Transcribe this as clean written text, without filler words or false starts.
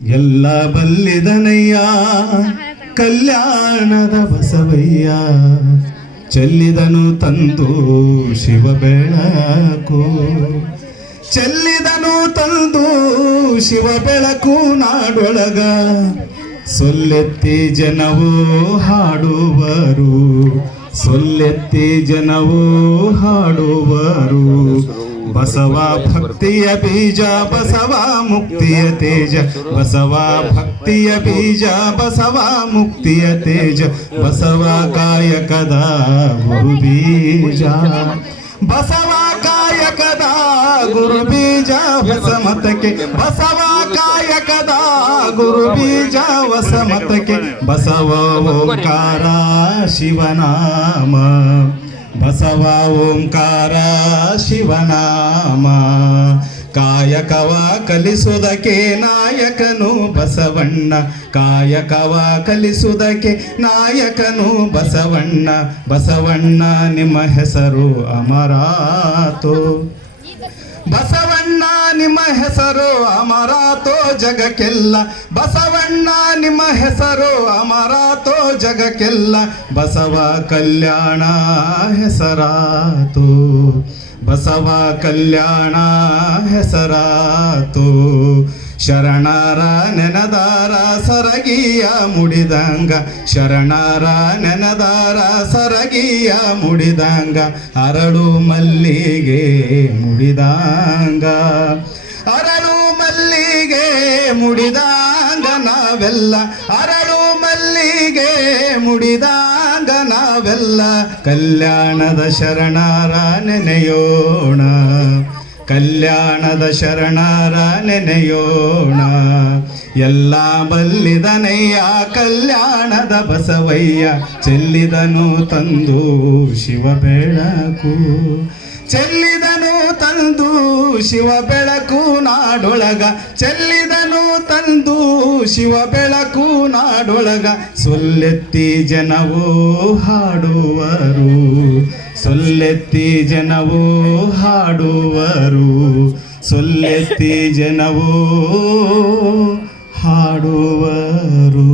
ಎಲ್ಲ ಬಲ್ಲಿದನಯ್ಯ ಕಲ್ಯಾಣದ ಬಸವಯ್ಯ, ಚೆಲ್ಲಿದನು ತಂದು ಶಿವ ಬೆಳಕು, ಚೆಲ್ಲಿದನು ತಂದು ಶಿವ ಬೆಳಕು ನಾಡೊಳಗ, ಸೊಲ್ಲೆತ್ತಿ ಜನವು ಹಾಡುವರು, ಸೊಲ್ಲೆತ್ತಿ ಜನವು ಹಾಡುವರು. ಬಸವ ಭಕ್ತಿಯ ಬೀಜ ಬಸವ ಮುಕ್ತಿಯ ತೇಜ, ಬಸವ ಭಕ್ತಿಯ ಬೀಜ ಬಸವ ಮುಕ್ತಿಯ ತೇಜ, ಬಸವ ಕಾಯಕದ ಗುರು ಬೀಜ, ಬಸವ ಕಾಯಕದ ಗುರು ಬೀಜ ಹೊಸಮತಕ್ಕೆ, ಬಸವ ಕಾಯಕದ ಗುರು ಬೀಜ ಹೊಸಮತಕ್ಕೆ. ಬಸವ ಓಂಕಾರ ಶಿವನಾಮ, ಬಸವ ಓಂಕಾರ ಶಿವನಾಮ, ಕಾಯಕವ ಕಲಿಸುವುದಕ್ಕೆ ನಾಯಕನು ಬಸವಣ್ಣ, ಕಾಯಕವ ಕಲಿಸುವುದಕ್ಕೆ ನಾಯಕನು ಬಸವಣ್ಣ. ಬಸವಣ್ಣ ನಿಮ್ಮ ಹೆಸರು ಅಮರಾತೋ, ಬಸವಣ್ಣ ನಿಮ್ಮ ಹೆಸರು ಅಮರಾತೋ ಜಗಕ್ಕೆಲ್ಲ, ಬಸವಣ್ಣ ನಿಮ್ಮ ಹೆಸರು ಅಮರಾತೋ ಜಗಕ್ಕೆಲ್ಲ. ಬಸವ ಕಲ್ಯಾಣ ಹೆಸರಾತು, ಬಸವ ಕಲ್ಯಾಣ ಹೆಸರಾತು. ಶರಣರ ನೆನದಾರ ಸರಗಿಯ ಮುಡಿದಂಗ, ಶರಣರ ನೆನದಾರ ಸರಗಿಯ ಮುಡಿದಂಗ, ಅರಳು ಮಲ್ಲಿಗೆ ಮುಡಿದಂಗ, ಅರಳು ಮಲ್ಲಿಗೆ ಮುಡಿದಂಗ ನಾವೆಲ್ಲ, ಅರಳು ಮಲ್ಲಿಗೆ ಮುಡಿದಂಗ ನಾವೆಲ್ಲ. ಕಲ್ಯಾಣದ ಶರಣರ ನೆನೆಯೋಣ, ಕಲ್ಯಾಣದ ಶರಣರ ನೆನೆಯೋಣ. ಎಲ್ಲ ಬಲ್ಲಿದನಯ್ಯ ಕಲ್ಯಾಣದ ಬಸವಯ್ಯ, ಚೆಲ್ಲಿದನು ತಂದು ಶಿವ ಬೆಳಕು, ಚೆಲ್ಲಿದನು ತಂದು ಶಿವ ಬೆಳಕು ನಾಡೊಳಗ, ಚೆಲ್ಲಿದನು ತಂದು ಶಿವ ಬೆಳಕು ನಾಡೊಳಗ. ಸೊಲ್ಲೆತ್ತಿ ಜನವು ಹಾಡುವರು, ಸೊಲ್ಲೆತ್ತಿ ಜನವು ಹಾಡುವರು, ಸೊಲ್ಲೆತ್ತಿ ಜನವು ಹಾಡುವರು.